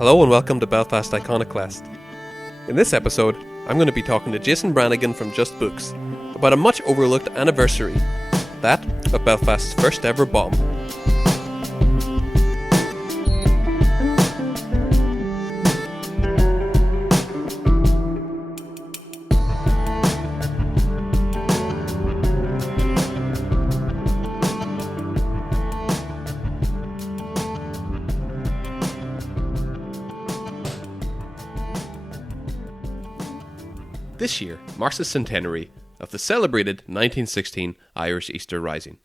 Hello and welcome to Belfast Iconoclast. In this episode, I'm going to be talking to Jason Brannigan from Just Books about a much overlooked anniversary, that of Belfast's first ever bomb. This year marks the centenary of the celebrated 1916 Irish Easter Rising.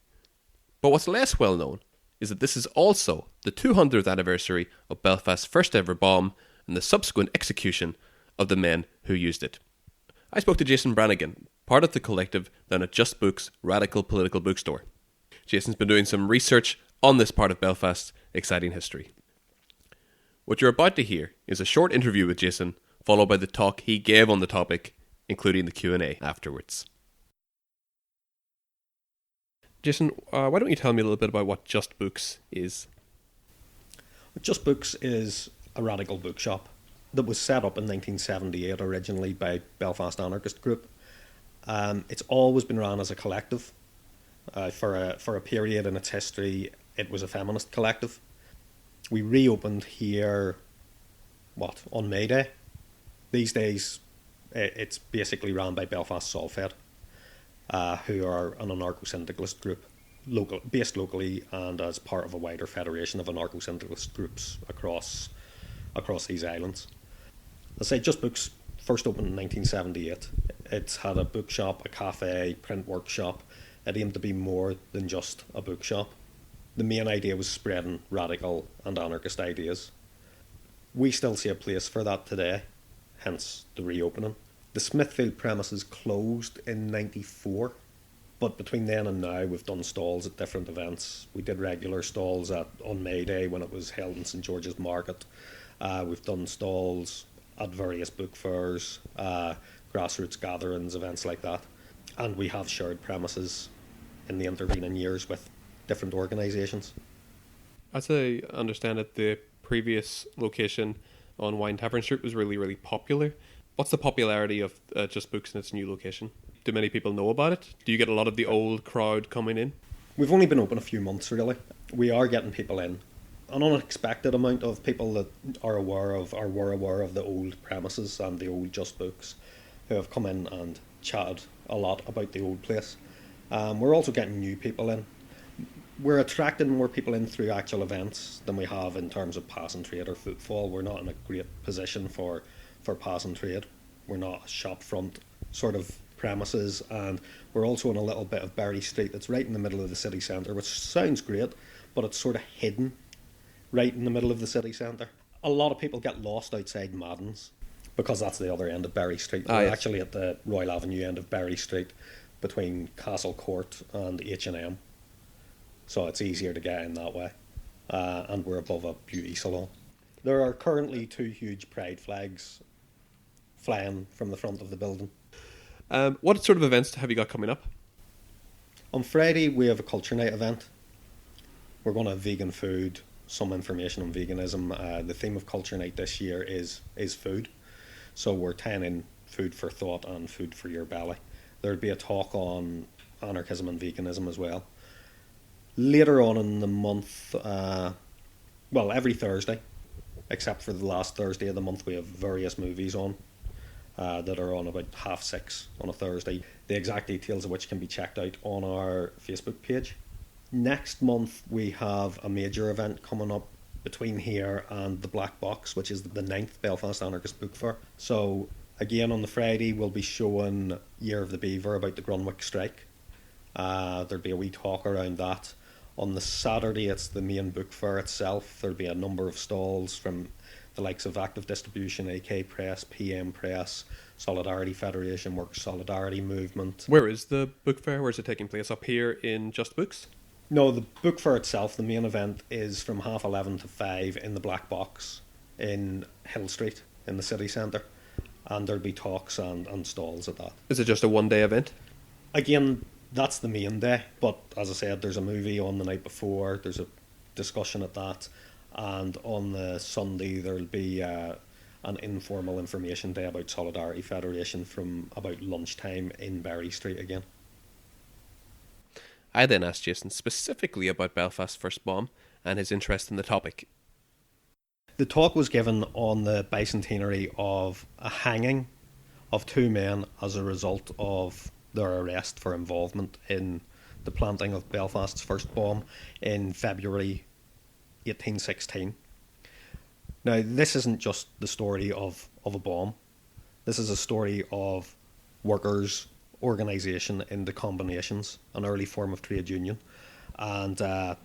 But what's less well known is that this is also the 200th anniversary of Belfast's first ever bomb and the subsequent execution of the men who used it. I spoke to Jason Brannigan, part of the collective down at Just Books' Radical Political Bookstore. Jason's been doing some research on this part of Belfast's exciting history. What you're about to hear is a short interview with Jason, followed by the talk he gave on the topic, including the Q&A afterwards. Jason, why don't you tell me a little bit about what Just Books is? Just Books is a radical bookshop that was set up in 1978 originally by Belfast anarchist group. It's always been run as a collective. For a period in its history, it was a feminist collective. We reopened here, on May Day. These days, it's basically run by Belfast Solfed, who are an anarcho-syndicalist group based locally and as part of a wider federation of anarcho-syndicalist groups across these islands. Let's say Just Books first opened in 1978. It's had a bookshop, a cafe, print workshop. It aimed to be more than just a bookshop. The main idea was spreading radical and anarchist ideas. We still see a place for that today, hence the reopening. The Smithfield premises closed in 94, but between then and now we've done stalls at different events. We did regular stalls on May Day when it was held in St George's Market. We've done stalls at various book fairs, grassroots gatherings, events like that. And we have shared premises in the intervening years with different organisations. As I understand it, the previous location on Wine Tavern Street was really, really popular. What's the popularity of Just Books in its new location? Do many people know about it? Do you get a lot of the old crowd coming in? We've only been open a few months, really. We are getting people in. An unexpected amount of people that were aware of the old premises and the old Just Books, who have come in and chatted a lot about the old place. We're also getting new people in. We're attracting more people in through actual events than we have in terms of pass and trade or footfall. We're not in a great position for pass and trade. We're not a shop front sort of premises, and we're also in a little bit of Berry Street that's right in the middle of the city centre, which sounds great, but it's sort of hidden right in the middle of the city centre. A lot of people get lost outside Madden's because that's the other end of Berry Street. We're actually at the Royal Avenue end of Berry Street between Castle Court and H&M. So it's easier to get in that way. And we're above a beauty salon. There are currently 2 huge pride flags flying from the front of the building. What sort of events have you got coming up? On Friday, we have a culture night event. We're going to have vegan food, some information on veganism. The theme of culture night this year is food. So we're tying in food for thought and food for your belly. There'll be a talk on anarchism and veganism as well. Later on in the month, every Thursday, except for the last Thursday of the month, we have various movies on that are on about 6:30 on a Thursday, the exact details of which can be checked out on our Facebook page. Next month, we have a major event coming up between here and the Black Box, which is the 9th Belfast Anarchist Book Fair. So, again, on the Friday, we'll be showing Year of the Beaver about the Grunwick strike. There'll be a wee talk around that. On the Saturday, it's the main book fair itself. There'll be a number of stalls from the likes of Active Distribution, AK Press, PM Press, Solidarity Federation, Work Solidarity Movement. Where is the book fair? Where is it taking place? Up here in Just Books? No, the book fair itself, the main event, is from 11:30 to 5 in the Black Box in Hill Street in the city centre. And there'll be talks and stalls at that. Is it just a one-day event? Again, that's the main day, but as I said, there's a movie on the night before, there's a discussion at that, and on the Sunday there'll be an informal information day about Solidarity Federation from about lunchtime in Berry Street again. I then asked Jason specifically about Belfast's first bomb and his interest in the topic. The talk was given on the bicentenary of a hanging of two men as a result of their arrest for involvement in the planting of Belfast's first bomb in February 1816. Now, this isn't just the story of a bomb. This is a story of workers' organisation into combinations, an early form of trade union, and the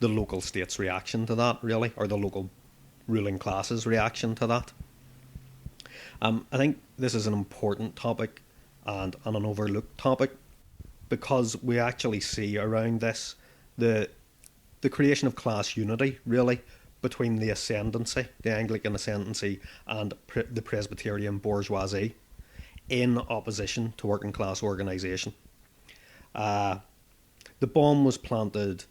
local state's reaction to that, really, or the local ruling class's reaction to that. I think this is an important topic and an overlooked topic because we actually see around this the creation of class unity, really, between the ascendancy, the Anglican ascendancy, and the Presbyterian bourgeoisie in opposition to working class organisation. The bomb was planted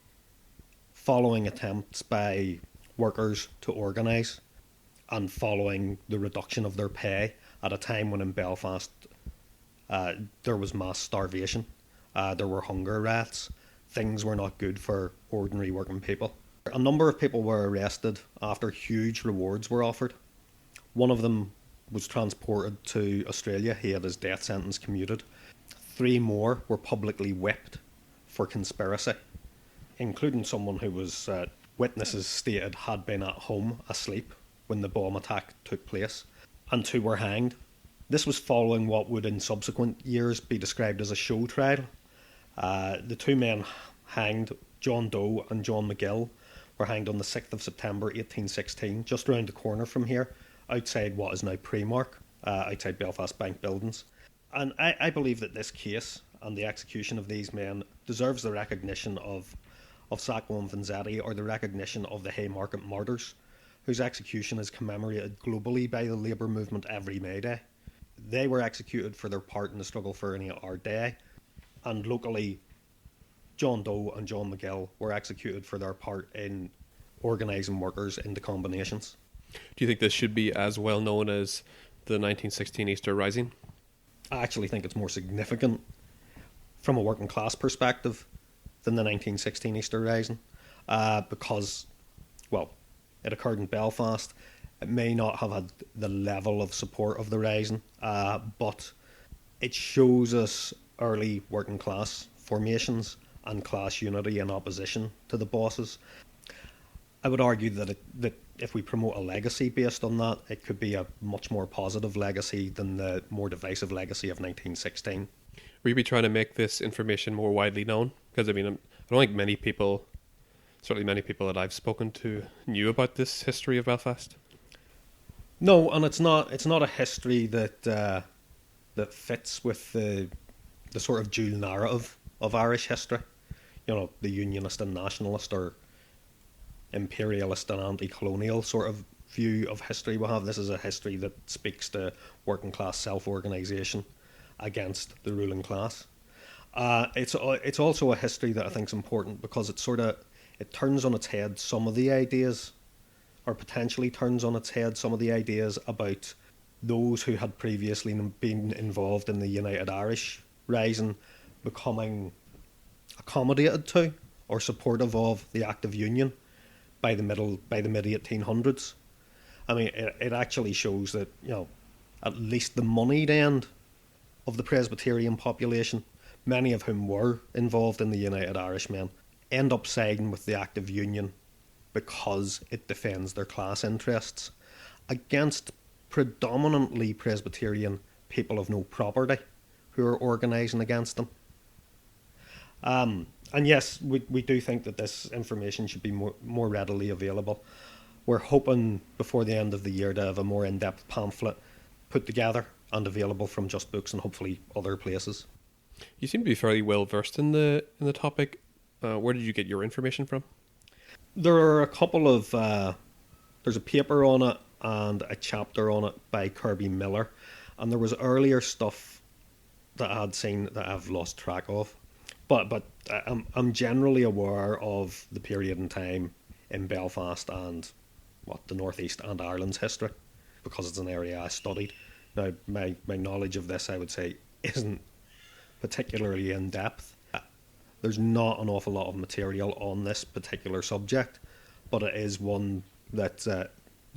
following attempts by workers to organise and following the reduction of their pay at a time when in Belfast there was mass starvation, there were hunger riots, things were not good for ordinary working people. A number of people were arrested after huge rewards were offered. One of them was transported to Australia. He had his death sentence commuted. 3 more were publicly whipped for conspiracy, including someone who was, witnesses stated, had been at home asleep when the bomb attack took place, and 2 were hanged. This was following what would in subsequent years be described as a show trial. The 2 men hanged, John Doe and John McGill, were hanged on the 6th of September 1816, just round the corner from here, outside what is now Primark, outside Belfast Bank buildings. And I believe that this case and the execution of these men deserves the recognition of Sacco and Vanzetti, or the recognition of the Haymarket martyrs, whose execution is commemorated globally by the labour movement every May Day. They were executed for their part in the struggle for an 8-hour day, and locally John Doe and John McGill were executed for their part in organising workers into combinations. Do you think this should be as well known as the 1916 Easter Rising? I actually think it's more significant from a working class perspective than the 1916 Easter Rising, because, well, it occurred in Belfast. It may not have had the level of support of the Rising, but it shows us early working class formations and class unity in opposition to the bosses. I would argue that if we promote a legacy based on that, it could be a much more positive legacy than the more divisive legacy of 1916. Will you be trying to make this information more widely known? Because I don't think many people, certainly many people that I've spoken to, knew about this history of Belfast. No, and it's not a history that fits with the sort of dual narrative of Irish history. You know, the unionist and nationalist, or imperialist and anti-colonial sort of view of history we have. This is a history that speaks to working class self-organisation against the ruling class. It's also a history that I think is important because it turns on its head some of the ideas, or potentially turns on its head some of the ideas about those who had previously been involved in the United Irish Rising becoming accommodated to or supportive of the Act of Union by the mid 1800s. I mean, it actually shows that, you know, at least the moneyed end of the Presbyterian population, many of whom were involved in the United Irishmen, end up siding with the Act of Union because it defends their class interests against predominantly Presbyterian people of no property who are organising against them. And yes, we do think that this information should be more readily available. We're hoping before the end of the year to have a more in-depth pamphlet put together and available from Just Books and hopefully other places. You seem to be fairly well versed in the topic. Where did you get your information from? There are a couple of there's a paper on it and a chapter on it by Kirby Miller, and there was earlier stuff that I had seen that I've lost track of. But I'm generally aware of the period in time in Belfast and the North East and Ireland's history, because it's an area I studied. Now, my knowledge of this, I would say, isn't particularly in depth. There's not an awful lot of material on this particular subject, but it is one that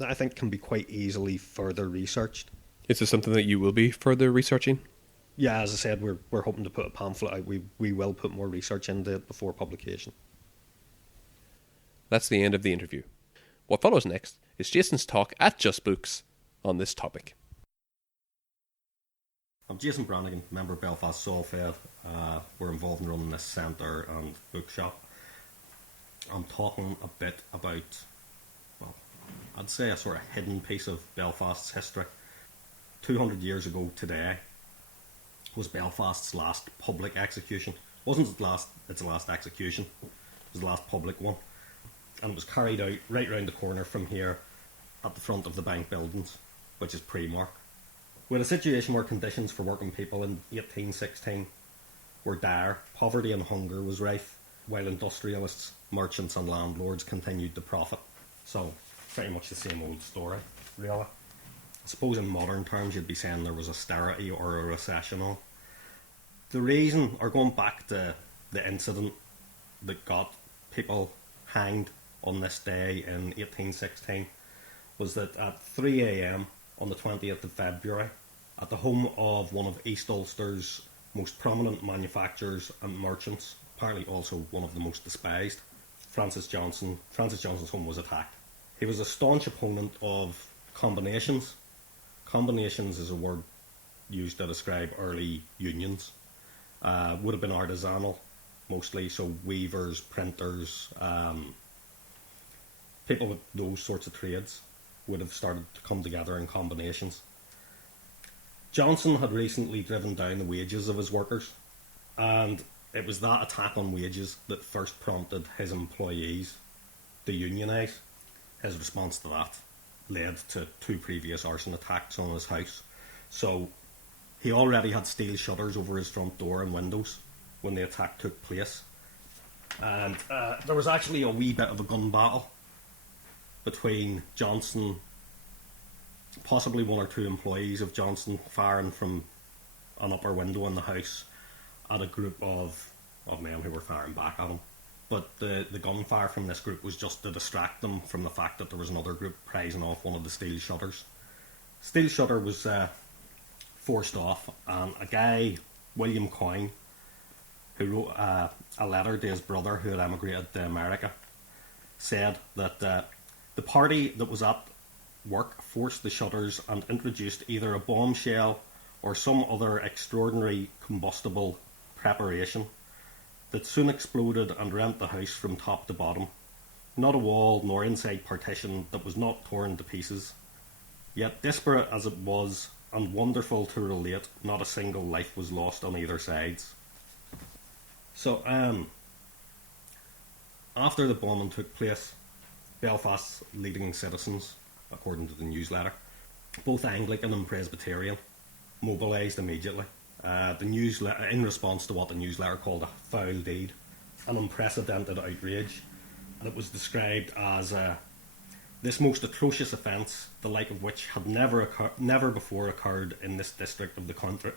I think can be quite easily further researched. Is this something that you will be further researching? Yeah, as I said, we're hoping to put a pamphlet out. We will put more research into it before publication. That's the end of the interview. What follows next is Jason's talk at Just Books on this topic. I'm Jason Brannigan, member of Belfast Solfed. We're involved in running this centre and bookshop. I'm talking a bit about, well, I'd say a sort of hidden piece of Belfast's history. 200 years ago today was Belfast's last public execution. It wasn't its last execution, it was the last public one. And it was carried out right round the corner from here at the front of the bank buildings, which is Primark. We had a situation where conditions for working people in 1816 were dire. Poverty and hunger was rife, while industrialists, merchants and landlords continued to profit. So, pretty much the same old story, really. I suppose in modern terms you'd be saying there was austerity or a recession on. The reason, or going back to the incident that got people hanged on this day in 1816, was that at 3 a.m. on the 20th of February, at the home of one of East Ulster's most prominent manufacturers and merchants, apparently also one of the most despised, Francis Johnson's home was attacked. He was a staunch opponent of combinations. Combinations is a word used to describe early unions. Would have been artisanal, mostly, so weavers, printers, people with those sorts of trades would have started to come together in combinations. Johnson had recently driven down the wages of his workers, and it was that attack on wages that first prompted his employees to unionise. His response to that led to 2 previous arson attacks on his house. So he already had steel shutters over his front door and windows when the attack took place. And there was actually a wee bit of a gun battle between Johnson, possibly 1 or 2 employees of Johnson, firing from an upper window in the house at a group of men who were firing back at him. But the gunfire from this group was just to distract them from the fact that there was another group prizing off one of the steel shutters. Steel shutter was forced off, and a guy, William Coyne, who wrote a letter to his brother who had emigrated to America, said that the party that was at work forced the shutters and introduced either a bombshell or some other extraordinary combustible preparation that soon exploded and rent the house from top to bottom. Not a wall nor inside partition that was not torn to pieces. Yet disparate as it was, and wonderful to relate, not a single life was lost on either sides. So, after the bombing took place, Belfast's leading citizens, according to the newsletter, both Anglican and Presbyterian, mobilised immediately. The newsletter, in response to what the newsletter called a foul deed, an unprecedented outrage that was described as this most atrocious offence, the like of which had never before occurred in this district of the country.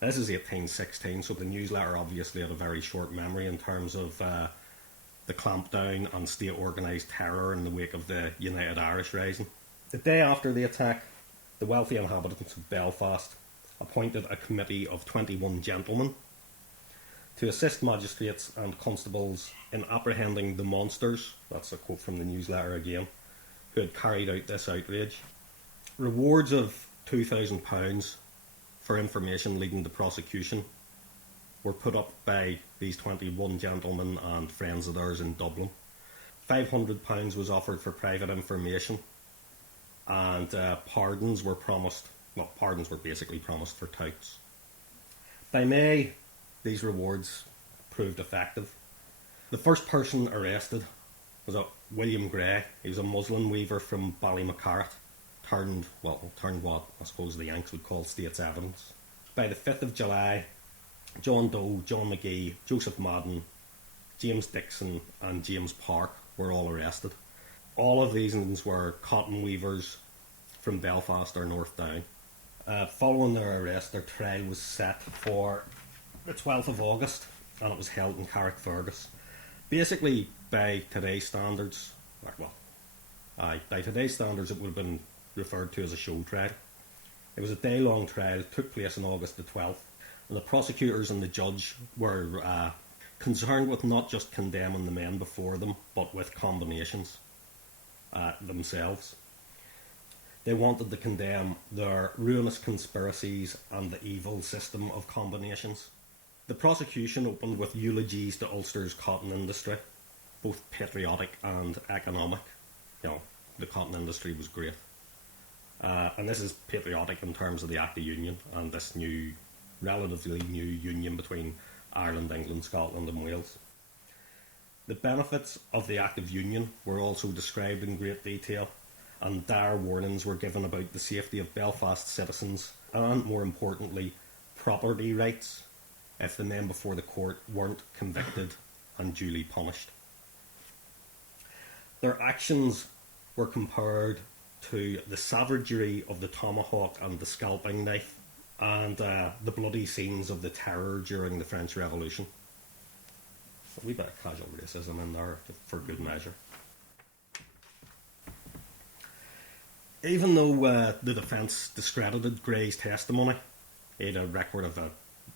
This is 1816, so the newsletter obviously had a very short memory in terms of the clampdown and state-organised terror in the wake of the United Irish Rising. The day after the attack, the wealthy inhabitants of Belfast appointed a committee of 21 gentlemen to assist magistrates and constables in apprehending the monsters, that's a quote from the newsletter again, who had carried out this outrage. Rewards of £2,000 for information leading to prosecution were put up by these 21 gentlemen and friends of theirs in Dublin. £500 was offered for private information, and pardons were promised. Well, pardons were basically promised for touts. By May, these rewards proved effective. The first person arrested was a William Gray. He was a muslin weaver from Ballymacarrat, turned what I suppose the Yanks would call state's evidence. By the 5th of July, John Doe, John McGee, Joseph Madden, James Dixon and James Park were all arrested. All of these were cotton weavers from Belfast or North Down. Following their arrest, their trial was set for the 12th of August, and it was held in Carrickfergus. Basically, by today's standards, by today's standards, it would have been referred to as a show trial. It was a day-long trial, took place on August the 12th, and the prosecutors and the judge were concerned with not just condemning the men before them, but with combinations themselves. They wanted to condemn their ruinous conspiracies and the evil system of combinations. The prosecution opened with eulogies to Ulster's cotton industry, both patriotic and economic. The cotton industry was great. And this is patriotic in terms of the Act of Union and this relatively new union between Ireland, England, Scotland and Wales. The benefits of the Act of Union were also described in great detail, and dire warnings were given about the safety of Belfast citizens and, more importantly, property rights if the men before the court weren't convicted and duly punished. Their actions were compared to the savagery of the tomahawk and the scalping knife and the bloody scenes of the terror during the French Revolution. A wee bit of casual racism in there for good measure. Even though the defence discredited Gray's testimony, he had a record of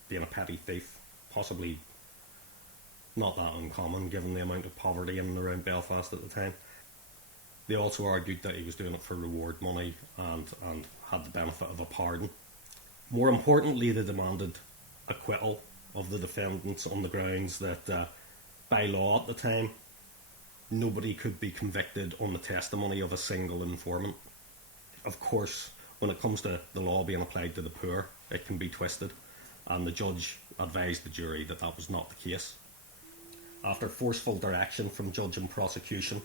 being a petty thief, possibly not that uncommon given the amount of poverty in and around Belfast at the time. They also argued that he was doing it for reward money and had the benefit of a pardon. More importantly, they demanded acquittal of the defendants on the grounds that by law at the time, nobody could be convicted on the testimony of a single informant. Of course, when it comes to the law being applied to the poor, it can be twisted, and the judge advised the jury that that was not the case. After forceful direction from judge and prosecution,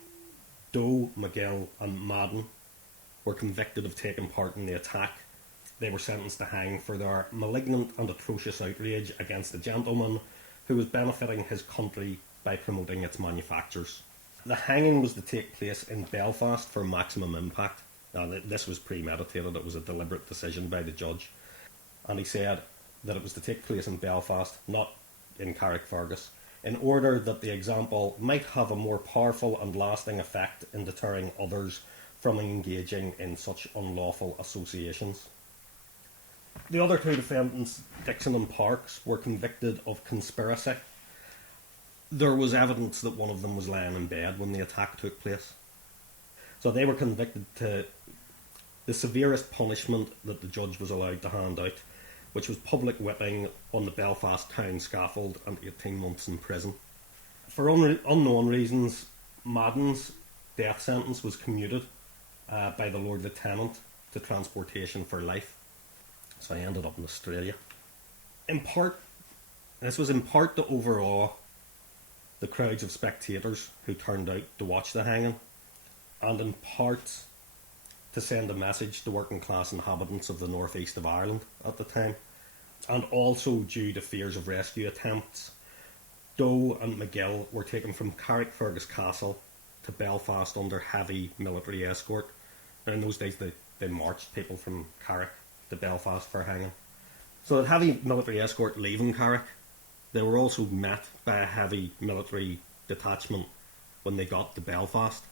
Doe, McGill and Madden were convicted of taking part in the attack. They were sentenced to hang for their malignant and atrocious outrage against a gentleman who was benefiting his country by promoting its manufactures. The hanging was to take place in Belfast for maximum impact. Now, this was premeditated, it was a deliberate decision by the judge. And he said that it was to take place in Belfast, not in Carrickfergus, in order that the example might have a more powerful and lasting effect in deterring others from engaging in such unlawful associations. The other two defendants, Dixon and Parks, were convicted of conspiracy. There was evidence that one of them was lying in bed when the attack took place. So they were convicted to the severest punishment that the judge was allowed to hand out, which was public whipping on the Belfast town scaffold and 18 months in prison. For unknown reasons, Madden's death sentence was commuted by the Lord Lieutenant to transportation for life. So he ended up in Australia. This was in part to overawe the crowds of spectators who turned out to watch the hanging, and in part to send a message to working class inhabitants of the northeast of Ireland at the time, and also due to fears of rescue attempts. Doe and McGill were taken from Carrickfergus Castle to Belfast under heavy military escort. Now in those days they marched people from Carrick to Belfast for hanging. So that heavy military escort leaving Carrick, they were also met by a heavy military detachment when they got to Belfast.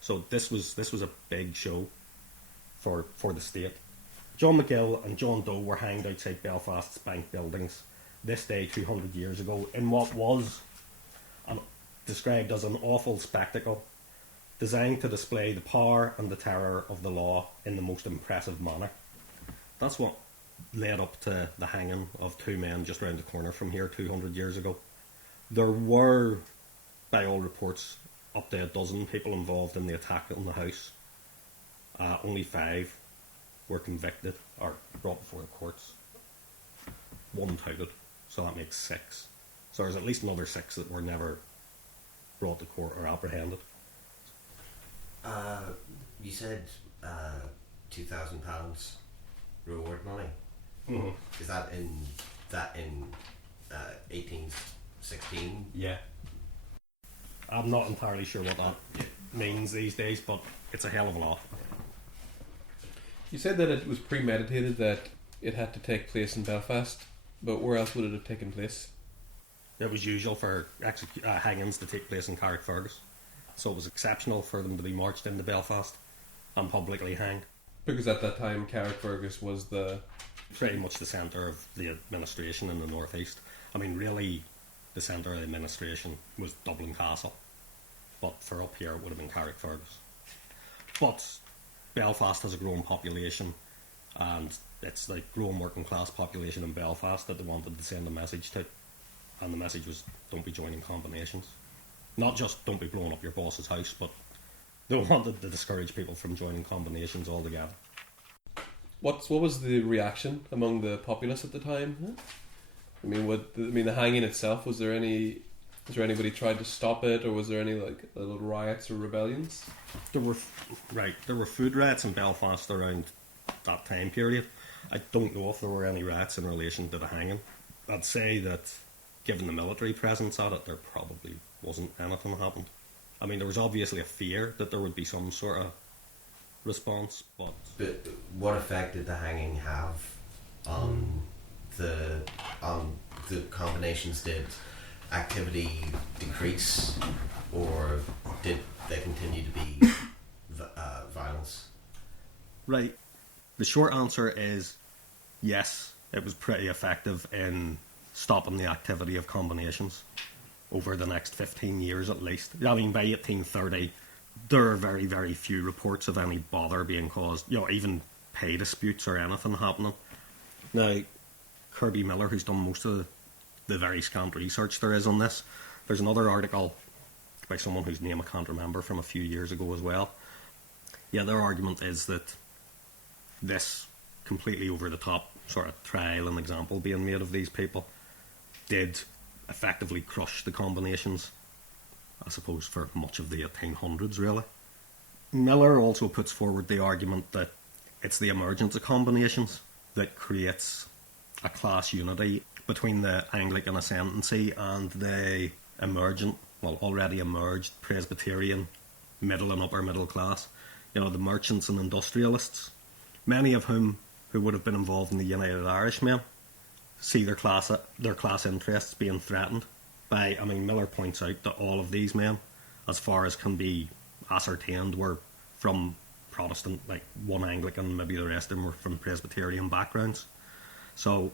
So this was a big show for the state. John McGill and John Doe were hanged outside Belfast's bank buildings this day 200 years ago in what was described as an awful spectacle, designed to display the power and the terror of the law in the most impressive manner. That's what led up to the hanging of two men just round the corner from here 200 years ago. There were, by all reports, up to a dozen people involved in the attack on the house. Only 5 were convicted or brought before the courts. 1 touted, so that makes 6. So there's at least another 6 that were never brought to court or apprehended. You said £2,000 reward money. Mm-hmm. Is that in 1816? Yeah. I'm not entirely sure what that means these days, but it's a hell of a lot. You said that it was premeditated, that it had to take place in Belfast, but where else would it have taken place? It was usual for hangings to take place in Carrickfergus, so it was exceptional for them to be marched into Belfast and publicly hanged. Because at that time, Carrickfergus was Pretty much the centre of the administration in the northeast. I mean, really, the centre of the administration was Dublin Castle, but for up here it would have been Carrickfergus. But Belfast has a growing population, and it's like growing working class population in Belfast that they wanted to send a message to, and the message was, don't be joining combinations. Not just don't be blowing up your boss's house, but they wanted to discourage people from joining combinations altogether. What was the reaction among the populace at the time? I mean, the hanging itself, was there anybody tried to stop it, or was there any like little riots or rebellions? There were food riots in Belfast around that time period. I don't know if there were any riots in relation to the hanging. I'd say that given the military presence at it, there probably wasn't anything happened. I mean, there was obviously a fear that there would be some sort of response, but what effect did the hanging have on the combinations? Did activity decrease, or did they continue to be violence? Right. The short answer is yes, it was pretty effective in stopping the activity of combinations over the next 15 years at least. I mean, by 1830, there are very, very few reports of any bother being caused, even pay disputes or anything happening. Now, Kirby Miller, who's done most of the very scant research there is on this, there's another article by someone whose name I can't remember from a few years ago as well. Yeah, their argument is that this completely over the top sort of trial and example being made of these people did effectively crush the combinations, I suppose, for much of the 1800s, really. Miller also puts forward the argument that it's the emergence of combinations that creates a class unity between the Anglican ascendancy and the already emerged Presbyterian middle and upper middle class. The merchants and industrialists, many of whom who would have been involved in the United Irishmen, see their class interests being threatened by, Miller points out that all of these men, as far as can be ascertained, were from Protestant, like one Anglican, maybe the rest of them were from Presbyterian backgrounds. So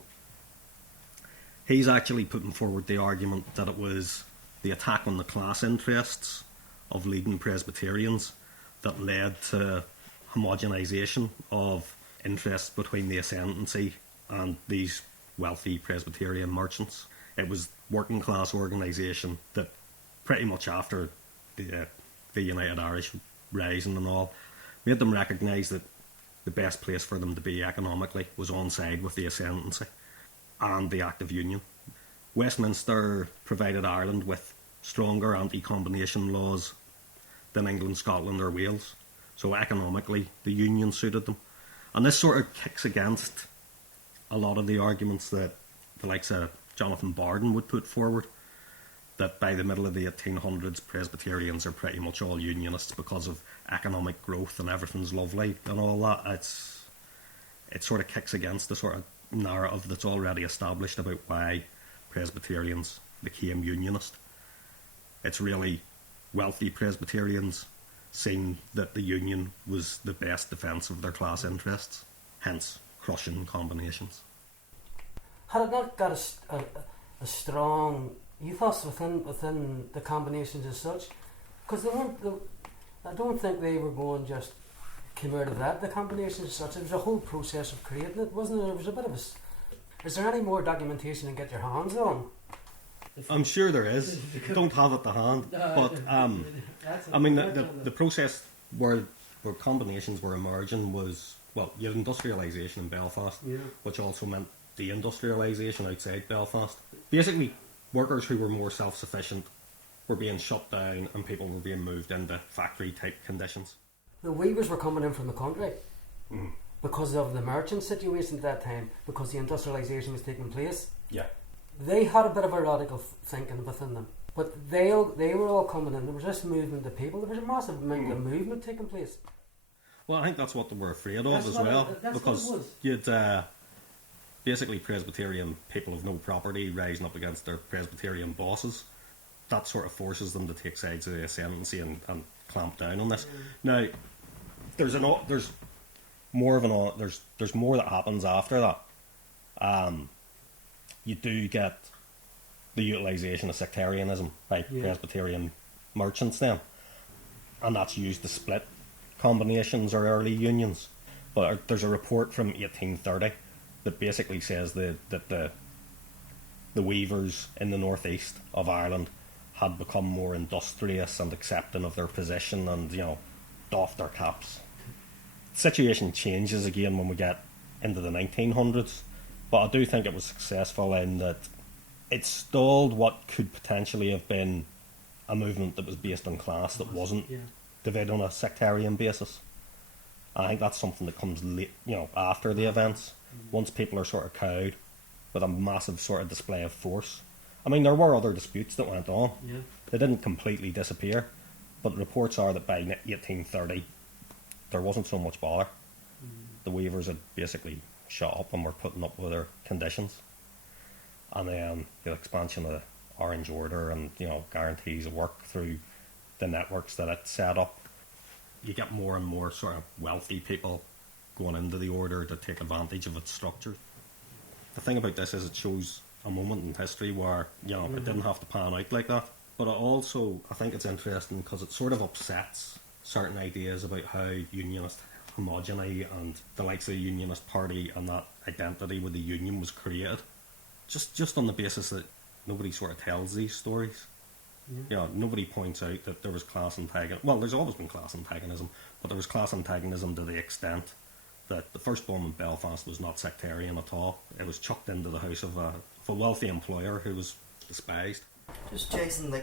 he's actually putting forward the argument that it was the attack on the class interests of leading Presbyterians that led to homogenisation of interests between the ascendancy and these wealthy Presbyterian merchants. It was working class organisation that pretty much after the United Irish Rising and all made them recognise that the best place for them to be economically was on side with the ascendancy and the Act of Union. Westminster provided Ireland with stronger anti-combination laws than England, Scotland or Wales, so economically the Union suited them. And this sort of kicks against a lot of the arguments that the likes of Jonathan Barden would put forward, that by the middle of the 1800s Presbyterians are pretty much all Unionists because of economic growth and everything's lovely and all that. It sort of kicks against the sort of narrative that's already established about why Presbyterians became Unionist. It's really wealthy Presbyterians seen that the Union was the best defence of their class interests, hence crushing combinations. Had it not got a strong ethos within the combinations as such? Because I don't think they were going just came out of that, the combinations as such. It was a whole process of creating it, wasn't it? It was a bit of a... Is there any more documentation you can get your hands on? I'm sure there is. Don't have it to hand. But the process where combinations were emerging was, you had industrialisation in Belfast, which also meant deindustrialisation outside Belfast. Basically, workers who were more self-sufficient were being shut down and people were being moved into factory-type conditions. The weavers were coming in from the country because of the merchant situation at that time, because the industrialisation was taking place. Yeah. They had a bit of a radical thinking within them. But they were all coming in. There was this movement of people. There was a massive amount of movement taking place. Well, I think that's what they were afraid of That's as what well, it- that's because what it was. you'd basically Presbyterian people of no property rising up against their Presbyterian bosses. That sort of forces them to take sides of the ascendancy and clamp down on this. Now, there's more that happens after that. You do get the utilisation of sectarianism by Presbyterian merchants then, and that's used to split combinations or early unions. But there's a report from 1830 that basically says that the weavers in the northeast of Ireland had become more industrious and accepting of their position, and doffed their caps. The situation changes again when we get into the 1900s, but I do think it was successful in that it stalled what could potentially have been a movement that was based on class that wasn't divided on a sectarian basis. I think that's something that comes late, after the events, once people are sort of cowed with a massive sort of display of force. I mean, there were other disputes that went on. Yeah. They didn't completely disappear, but reports are that by 1830 there wasn't so much bother. The weavers had basically shut up and were putting up with their conditions. And then the expansion of the Orange Order and guarantees of work through the networks that it set up, you get more and more sort of wealthy people going into the order to take advantage of its structure. The thing about this is it shows a moment in history where it didn't have to pan out like that. But I think it's interesting because it sort of upsets certain ideas about how unionist homogeny and the likes of the Unionist Party and that identity with the union was created. Just on the basis that nobody sort of tells these stories. Nobody points out that there was class antagonism. Well, there's always been class antagonism, but there was class antagonism to the extent that the first bomb in Belfast was not sectarian at all. It was chucked into the house of a wealthy employer who was despised. Just Jason,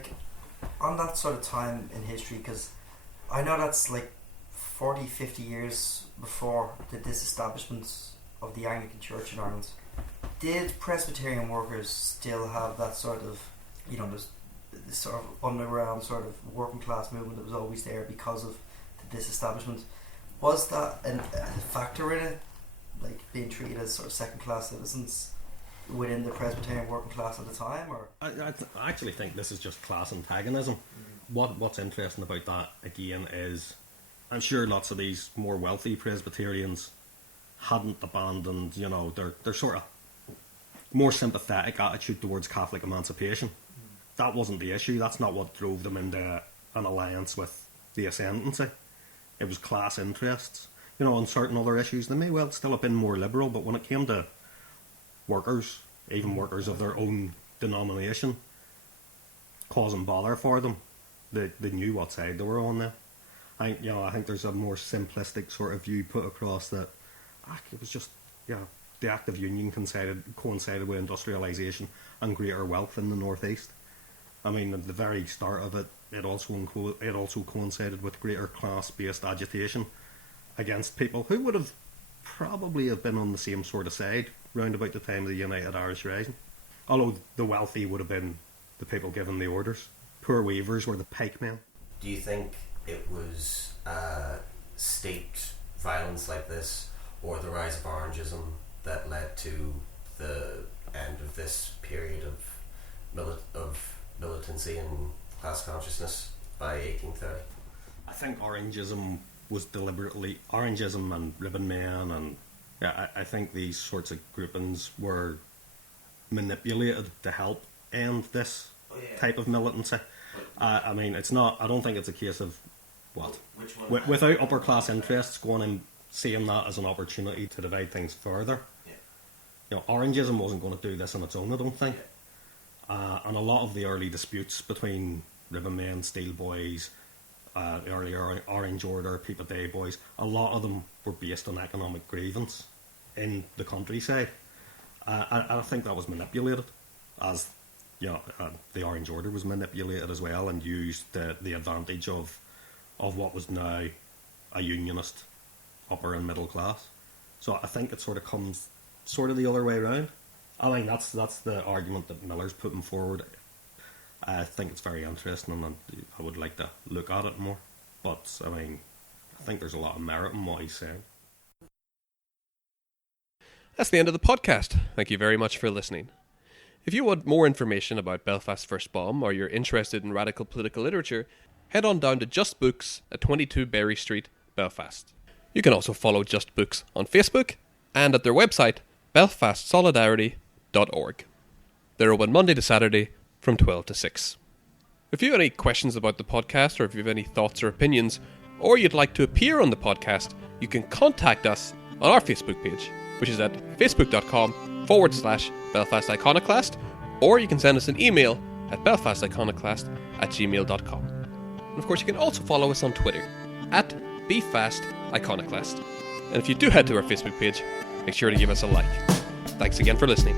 on that sort of time in history, because I know that's 40, 50 years before the disestablishment of the Anglican Church in Ireland. Did Presbyterian workers still have that sort of, this sort of underground sort of working class movement that was always there because of the disestablishment? Was that a factor in it, being treated as sort of second class citizens within the Presbyterian working class at the time? Or I actually think this is just class antagonism. What's interesting about that again is, I'm sure lots of these more wealthy Presbyterians hadn't abandoned, their sort of more sympathetic attitude towards Catholic emancipation. That wasn't the issue. That's not what drove them into an alliance with the ascendancy. It was class interests. On certain other issues, they may well still have been more liberal, but when it came to workers, even workers of their own denomination, causing bother for them, they knew what side they were on there. I think there's a more simplistic sort of view put across that it was just, the act of union coincided with industrialisation and greater wealth in the northeast. I mean, at the very start of it, it also coincided with greater class-based agitation against people who would have probably have been on the same sort of side round about the time of the United Irish Rising. Although the wealthy would have been the people given the orders. Poor weavers were the pikemen. Do you think it was state violence like this, or the rise of Orangism, that led to the end of this period of militancy and class consciousness by 1830? I think Orangism and ribbon men, and I think these sorts of groupings were manipulated to help end this type of militancy. I mean, it's not. I don't think it's a case of without upper class interests going and seeing that as an opportunity to divide things further. Orangism wasn't going to do this on its own, I don't think. And a lot of the early disputes between ribbon men, steel boys, the earlier Orange Order, Peep Day boys, a lot of them were based on economic grievance in the countryside. I think that was manipulated, as the Orange Order was manipulated as well, and used the advantage of what was now a unionist upper and middle class. So I think it sort of comes the other way around. I think that's the argument that Miller's putting forward. I think it's very interesting, and I would like to look at it more. But I mean, I think there's a lot of merit in what he's saying. That's the end of the podcast. Thank you very much for listening. If you want more information about Belfast's first bomb, or you're interested in radical political literature, head on down to Just Books at 22 Berry Street, Belfast. You can also follow Just Books on Facebook and at their website, belfastsolidarity.org. They're open Monday to Saturday from 12 to 6. If you have any questions about the podcast, or if you have any thoughts or opinions, or you'd like to appear on the podcast, you can contact us on our Facebook page, which is at facebook.com/Belfast Iconoclast, or you can send us an email at belfasticonoclast@gmail.com. And of course, you can also follow us on Twitter at BeFastIconoclast. And if you do head to our Facebook page, make sure to give us a like. Thanks again for listening.